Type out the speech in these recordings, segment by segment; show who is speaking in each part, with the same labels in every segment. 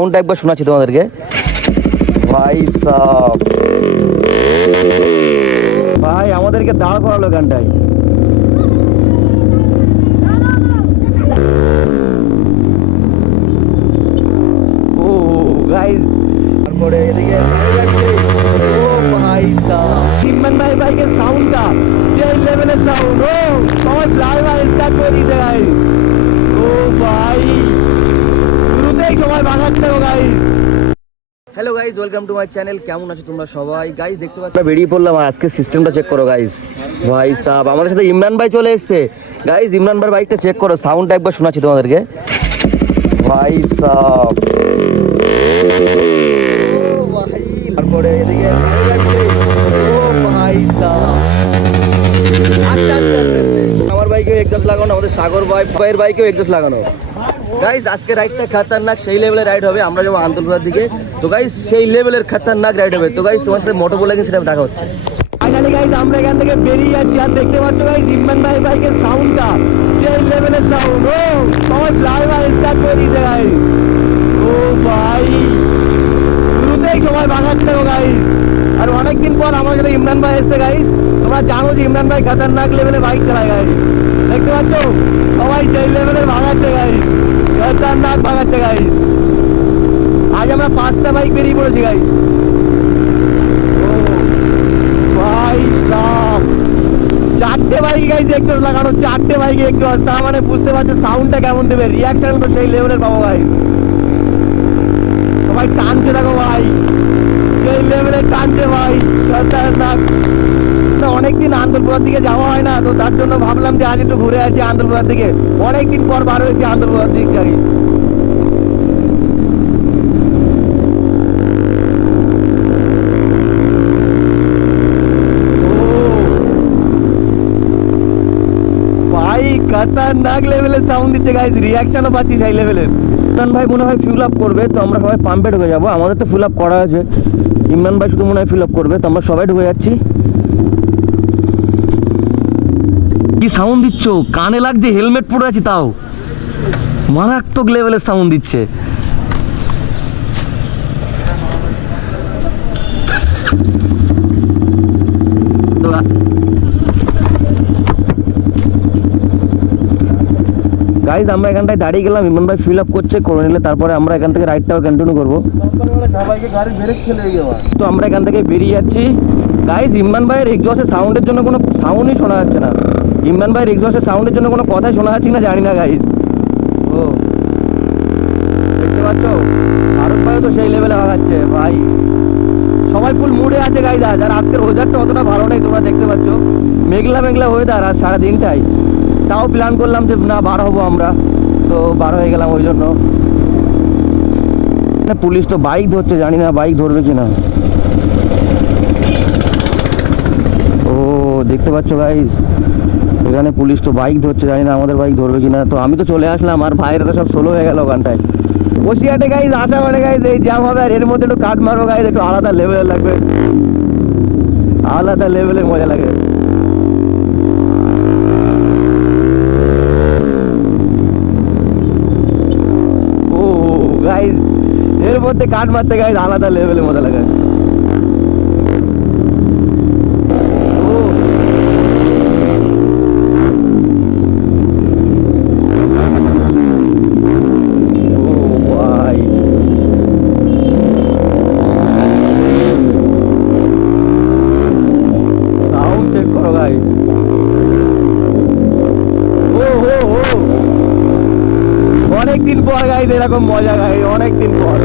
Speaker 1: সাউন্ডটা একবার শোনাচ্ছি তোমাদেরকে। ভাই সাব। ভাই, আমাদেরকে দাঁড় করালো গানটায়। ও গাইস তারপরে এদিকে ভাই ইমরান ভাই বাইকের সাউন্ডটা সেই লেভেলের সাউন্ড ও, সবাই ড্রাইভার স্টার্ট করে দিতে গাইস ও, ভাই। Hello guys welcome to my channel কেমন আছো তোমরা সবাই? গাইজ দেখতে পাচ্ছ বেরিয়ে পড়লাম আর আজকে সিস্টেমটা চেক করো গাইজ ভাই সাহ আমাদের সাথে ইমরান ভাই চলে এসছে। গাইজ ইমরান ভাই বাইকটা চেক করো সাউন্ডটা একবার শোনাচ্ছি তোমাদেরকে। ভাই সাহ তারপরে এদিকে ভাই আমার বাইকেও একদম লাগানো আমাদের সাগর ভাই ভাইয়ের বাইকেও একদম লাগানো। গাইজ আজকে রাইডটা খাতারনাক, সেই লেভেলের রাইড হবে, আমরা যাব আন্দোলনের দিকে। তো গাইজ সেই লেভেলের খাতারনাক রাইড হবে। তো গাইজ তোমার সাথে বলে সেটা দেখা হচ্ছে। আমরা এখান থেকে বেরিয়ে যাচ্ছি, আর দেখতে পাচ্ছ গাইজ ভাই বাইকের সাউন্ডটা সেই লেভেলের সাউন্ড ও, সবাই ড্রাইভার স্টার্ট করে দিতে গাইজ ও ভাই, শুরুতেই সবাই গাইজ আর অনেকদিন পর আমার সাথে ইমরান ভাই এসছে গাইজ তোমরা জানো যে ইমরান ভাই খাতারনাক লেভেলে বাইক চালায় গাইজ দেখতে পাচ্ছ সবাই সেই লেভেলের ভাগাচ্ছে গাইজ খাতারনাক ভাগাচ্ছে গাইজ আজ আমরা পাঁচটা বাইক বেরিয়ে পড়েছি গাইজ ভাই চারটে বাইক গাইজ একটু লাগানো, চারটে বাইকে একটু তার মানে বুঝতে পারছ সাউন্ডটা কেমন দেবে? রিয়াকশন তো সেই লেভেলের পাবো গাইজ সবাই টানছে, দেখো, ভাই। সেই লেভেলে টানছে, ভাই। খতরনাক। তো অনেকদিন আন্দোলপুরার দিকে যাওয়া হয় না, তো তার জন্য ভাবলাম যে আজ একটু ঘুরে আসি আন্দোলপুরার দিকে। অনেকদিন পর বার হয়েছে আন্দোলপুরার দিক গাড়ি খতরনাক লেভেলের সাউন্ড দিচ্ছে গাইজ রিয়াকশনও পাচ্ছি সেই লেভেলের ইমরান ভাই মনে হয় ফিল আপ করবে, তো আমরা সবাই পাম্পে ঢুকে যাব। আমাদের তো ফিল আপ করা আছে। ইমরান ভাই শুধু মনে হয় ফিল আপ করবে, তো আমরা সবাই ঢুকে যাচ্ছি। সাউন্ড দিচ্ছ? কানে লাগছে, হেলমেট পরে আছি তাও। মারাত্মক লেভেলের সাউন্ড দিচ্ছে। গাইজ আমরা এখানটায় দাঁড়িয়ে গেলাম ইমরান ভাই ফিল আপ করছে, করে নিলে তারপরে আমরা এখান থেকে রাইডটাও কন্টিনিউ করব। তো আমরা এখান থেকে বেরিয়ে যাচ্ছি। গাইজ ইমরান ভাইয়ের এক্সজস্টের সাউন্ডের জন্য কোনো সাউন্ডই শোনা যাচ্ছে না। ইমরান ভাইয়ের এক্সজস্টের সাউন্ডের জন্য কোনো কথাই শোনা যাচ্ছে না জানি না গাইজ ও। দেখতে পাচ্ছ? ভারত ভাইও তো সেই লেভেলে হারাচ্ছে ভাই। সবাই ফুল মুডে আছে গাইজ আজ। আর আজকের ওয়েদারটা অতটা ভালো নেই তোমরা দেখতে পাচ্ছ। মেঘলা মেঘলা ওয়েদার আর সারা দিনটাই তাও প্ল্যান করলাম যে না বার হব আমরা। তো বার হয়ে গেলাম ওই জন্য। না, পুলিশ তো বাইক ধরছে জানি না বাইক ধরবে কি না ও দেখতে পাচ্ছ গাইস এখানে পুলিশ তো বাইক ধরছে, জানি না আমাদের বাইক ধরবে কিনা। তো আমি তো চলে আসলাম, আর ভাইয়েরা তো সব সোলো হয়ে গেল ওখানটায়। বসিয়াটে গাইজ আসা মানে গাইজ এই জ্যাম হবে, আর এর মধ্যে একটু কাট মারবো গাইজ একটু আলাদা লেভেলের লাগবে। আলাদা লেভেলের মজা লাগে। ও গাইজ এর মধ্যে কাট মারতে গাইজ আলাদা লেভেলের মজা লাগে। অনেকদিন পর গাই এরকম মজা গাই অনেকদিন পর।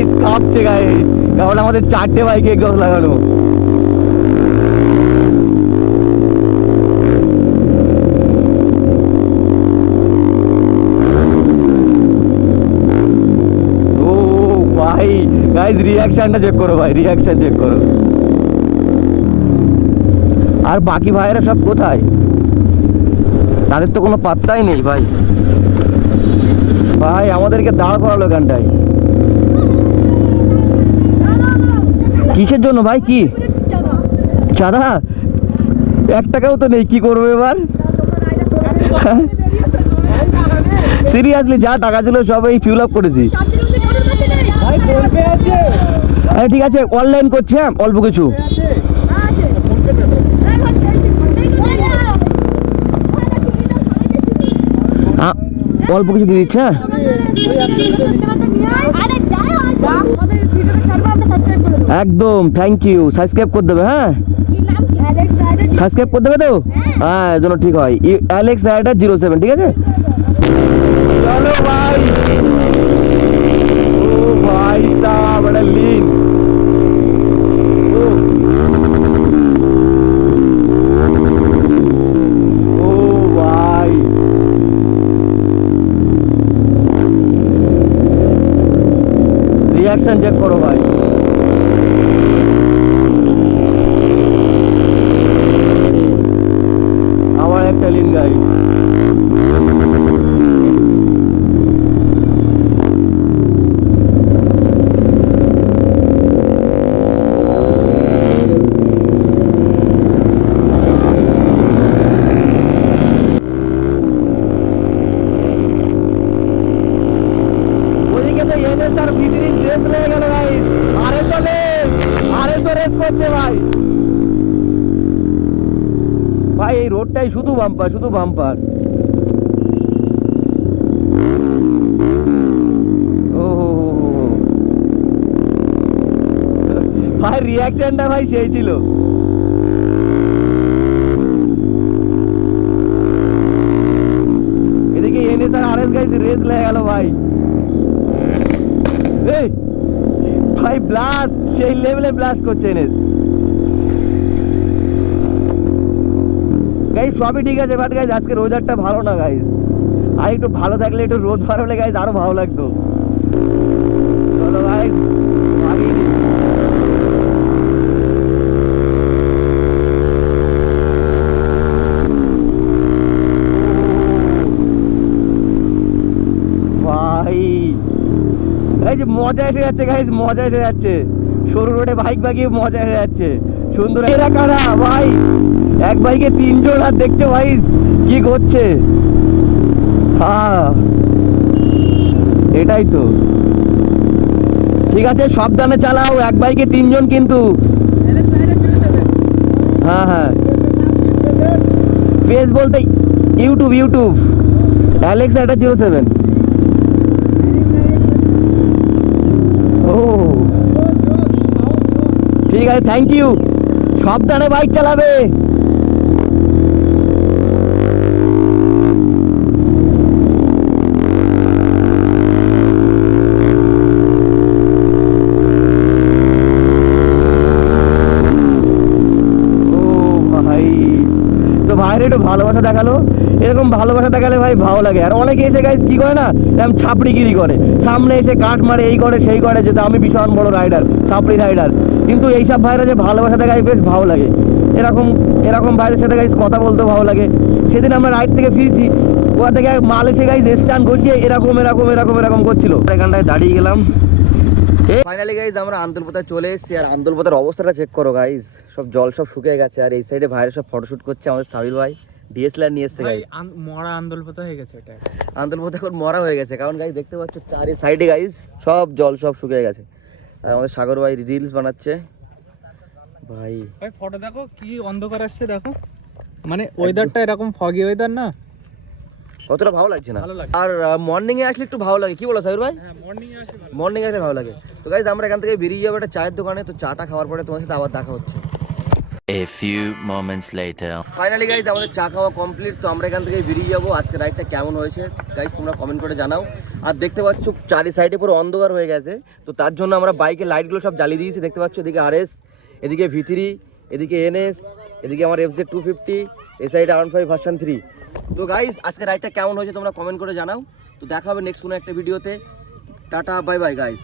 Speaker 1: গাইস কাঁপছে গাইস কারণ আমাদের চারটে বাইকে এক্সস্ট লাগানো। ভাই গাইস রিয়াকশনটা চেক করো ভাই রিয়াকশন চেক করো। আর বাকি ভাইয়েরা সব কোথায়? তাদের তো কোনো পাত্তাই নেই ভাই। ভাই, আমাদেরকে দাঁড় করালো গানটায় কিসের জন্য ভাই কি? দাদা এক টাকাও তো নেই কি করব এবার? সিরিয়াসলি যা টাকা ছিল সব এই ফিল আপ করেছি। আরে ঠিক আছে অনলাইন করছি হ্যাঁ অল্প কিছু। অল্প কিছু দিয়ে দিচ্ছে হ্যাঁ। একদম থ্যাংক ইউ সাবস্ক্রাইব করে দেবে হ্যাঁ? সাবস্ক্রাইব করে দেবে তো? হ্যাঁ যেন ঠিক হয়। অ্যালেক্স রাইডার জিরো সেভেন ঠিক আছে? চলো ভাই। ও ভাই সাহেব লিন এনএস আর ভিতরি রেস লেগে গেল ভাই। আরে তো রেস আরে করছে ভাই। ভাই, এই রোডটাই শুধু বাম্পার শুধু বাম্পার। ভাই রিয়াকশনটা ভাই সেই ছিল। এদিকে এনএস আর আরএস গাইস রেস লেগে গেল ভাই। এই, ভাই ব্লাস্ট সেই লেভেলে ব্লাস্ট করছে এনএস গাইস সবই ঠিক আছে বাট গাইস আজকে রোজারটা ভালো না গাইস আর একটু ভালো থাকলে একটু রোদ ভালো হলে গাইস আরও ভালো লাগতো। চলো মজা এসে যাচ্ছে গাইস মজা এসে যাচ্ছে। সরু রোডে বাইক বাগিয়ে মজা এসে যাচ্ছে। সুন্দর এরা কারা? ভাই। এক বাইকে তিনজন আর দেখছ ভাই কি করছে? হ্যাঁ এটাই তো। ঠিক আছে, সাবধানে চালাও, এক বাইকে তিনজন কিন্তু। হ্যাঁ হ্যাঁ ফেস বলতে ইউটিউব ইউটিউব। অ্যালেক্স একটা জিরো সেভেন। ও। ঠিক আছে, থ্যাংক ইউ। সাবধানে বাইক চালাবে। একটু ভালোবাসা দেখাল। এরকম ভালোবাসা দেখালে ভাই ভালো লাগে। আর অনেকে এসে গাইস কি করে না? এরকম ছাপড়িগিরি করে। সামনে এসে কাঠ মারে, এই করে, সেই করে যেটা আমি ভীষণ বড় রাইডার ছাপড়ি রাইডার কিন্তু এইসব ভাইরা যে ভালোবাসা দেখায়, বেশ ভালো লাগে। এরকম এরকম ভাইদের সাথে গাইস কথা বলতেও ভালো লাগে। সেদিন আমরা রাইড থেকে ফিরছি। ওখান থেকে মাল এসে গাইস স্ট্যান্ড গছিয়ে এরকম এরকম এরকম এরকম করছিল। এখানটায় দাঁড়িয়ে গেলাম। ফাইনালি গাইজ আমরা আন্দোলপোতা চলে এসেছি আর আন্দোলপোতার অবস্থাটা চেক করো গাইজ সব জল সব শুকিয়ে গেছে আর এই সাইডে ভাইয়ের সব ফটোশুট করছে আমাদের সাবিল ভাই ডিএসএলআর নিয়ে এসেছে গাইজ
Speaker 2: মরা আন্দোলপতা হয়ে গেছে এটা
Speaker 1: আন্দোলপোতা এখন মরা হয়ে গেছে। কারণ গাইজ দেখতে পাচ্ছ চারি সাইডে গাইজ সব জল সব শুকিয়ে গেছে। আর আমাদের সাগর ভাই রিলস বানাচ্ছে। ভাই।
Speaker 2: ভাই ফটো দেখো কি অন্ধকার আসছে দেখো। মানে ওয়েদারটা এরকম ফগি ওয়েদার না?
Speaker 1: কতটা ভালো লাগছে না।
Speaker 2: ভালো
Speaker 1: আর মর্নিং এ আসলে একটু ভালো লাগে। কি বলো সাবির ভাই?
Speaker 2: হ্যাঁ মর্নিং আসে
Speaker 1: আসলে ভালো লাগে। তো গাইজ আমরা এখান থেকে বেরিয়ে যাব একটা চায়ের দোকানে। তো চাটা খাওয়ার পরে তোমার সাথে আবার দেখা হচ্ছে।
Speaker 3: A few moments later.
Speaker 1: Finally guys আমাদের চা খাওয়া কমপ্লিট তো আমরা এখান থেকে বেরিয়ে যাব। আজকে রাইডটা কেমন হয়েছে? গাইজ তোমরা কমেন্ট করে জানাও। আর দেখতে পাচ্ছ চারি সাইডে পুরো অন্ধকার হয়ে গেছে। তো তার জন্য আমরা বাইকের লাইটগুলো সব জ্বালিয়ে দিয়েছি। দেখতে পাচ্ছ এদিকে আরএস এদিকে ভি থ্রি এদিকে এনএস এদিকে আমার এফ জেড টু ফিফটি এ সাইডে ফাইভ ভার্সান থ্রি। তো গাইজ আজকে রাইডটা কেমন হয়েছে তোমরা কমেন্ট করে জানাও। তো দেখা হবে নেক্সট কোনো একটা ভিডিওতে টাটা বাই বাই গাইজ